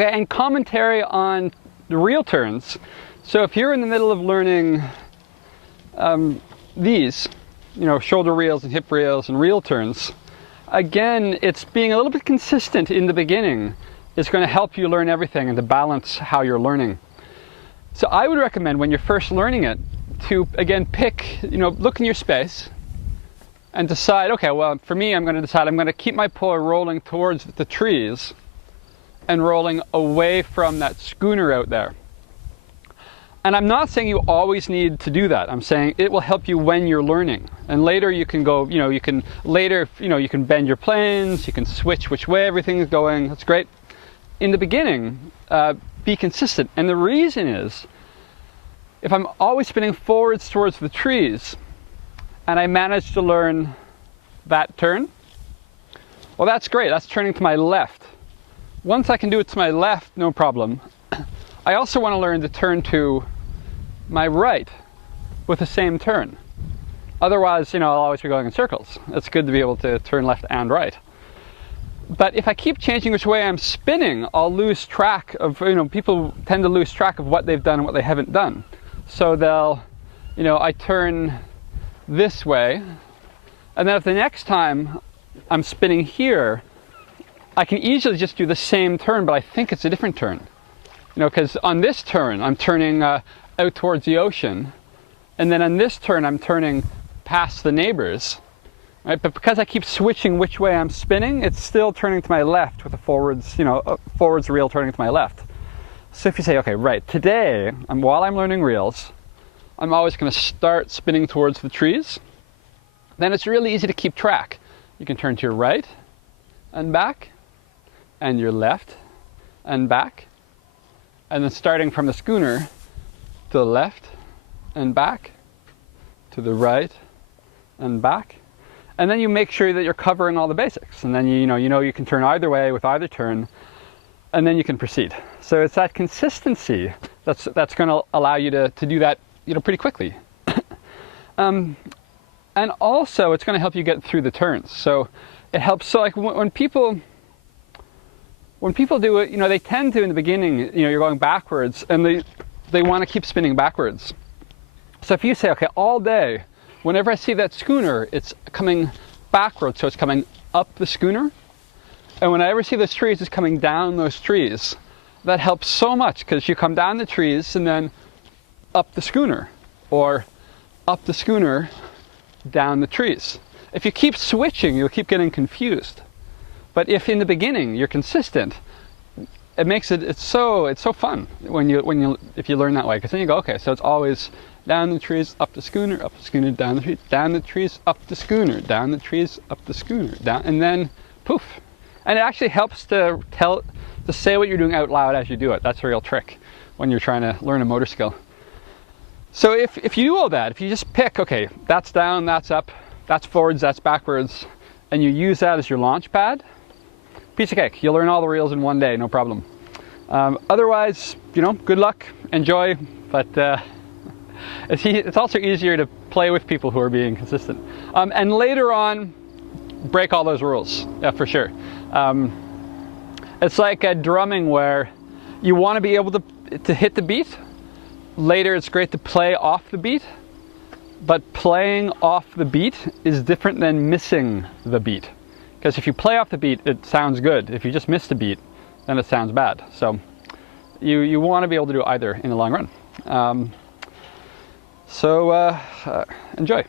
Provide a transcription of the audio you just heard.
Okay, and commentary on the real turns. So if you're in the middle of learning these, you know, shoulder reels and hip reels and reel turns, again, it's being a little bit consistent in the beginning is going to help you learn everything and to balance how you're learning. So I would recommend when you're first learning it to, again, pick, you know, look in your space and decide, okay, well, for me, I'm going to decide I'm going to keep my poi rolling towards the trees and rolling away from that schooner out there. And I'm not saying you always need to do that. I'm saying it will help you when you're learning. And later you can go, you know, you can bend your planes, you can switch which way everything is going. That's great. In the beginning, be consistent. And the reason is, if I'm always spinning forwards towards the trees and I manage to learn that turn, well, that's great. That's turning to my left. Once I can do it to my left, no problem. I also want to learn to turn to my right with the same turn. Otherwise, you know, I'll always be going in circles. It's good to be able to turn left and right. But if I keep changing which way I'm spinning, I'll lose track of, you know, people tend to lose track of what they've done and what they haven't done. So they'll, you know, I turn this way, and then if the next time I'm spinning here, I can easily just do the same turn, but I think it's a different turn. You know, because on this turn, I'm turning out towards the ocean, and then on this turn, I'm turning past the neighbors, right? But because I keep switching which way I'm spinning, it's still turning to my left with the forwards, you know, forwards reel turning to my left. So if you say, okay, right, today, while I'm learning reels, I'm always going to start spinning towards the trees, then it's really easy to keep track. You can turn to your right and back, and your left and back, and then starting from the schooner to the left and back, to the right and back, and then you make sure that you're covering all the basics, and then you know you can turn either way with either turn, and then you can proceed. So it's that consistency that's going to allow you to do that, you know, pretty quickly. And also it's going to help you get through the turns. So it helps. So like when people do it, you know, they tend to in the beginning, you know, you're going backwards and they want to keep spinning backwards. So if you say, okay, all day, whenever I see that schooner, it's coming backwards, so it's coming up the schooner. And when I ever see those trees, it's coming down those trees. That helps so much because you come down the trees and then up the schooner, or up the schooner, down the trees. If you keep switching, you'll keep getting confused. But if in the beginning you're consistent, it makes it's so fun if you learn that way, because then you go, okay, so it's always down the trees, up the schooner, down the trees, down the trees, up the schooner, down the trees, up the schooner, down, and then poof. And it actually helps to say what you're doing out loud as you do it. That's a real trick when you're trying to learn a motor skill. So if you do all that, if you just pick, okay, that's down, that's up, that's forwards, that's backwards, and you use that as your launch pad, piece of cake. You'll learn all the reels in one day, no problem. Otherwise, you know, good luck, enjoy, but it's also easier to play with people who are being consistent. And later on, break all those rules, yeah, for sure. It's like drumming where you want to be able to hit the beat. Later, it's great to play off the beat, but playing off the beat is different than missing the beat. Because if you play off the beat, it sounds good. If you just miss the beat, then it sounds bad. So you want to be able to do either in the long run. Enjoy.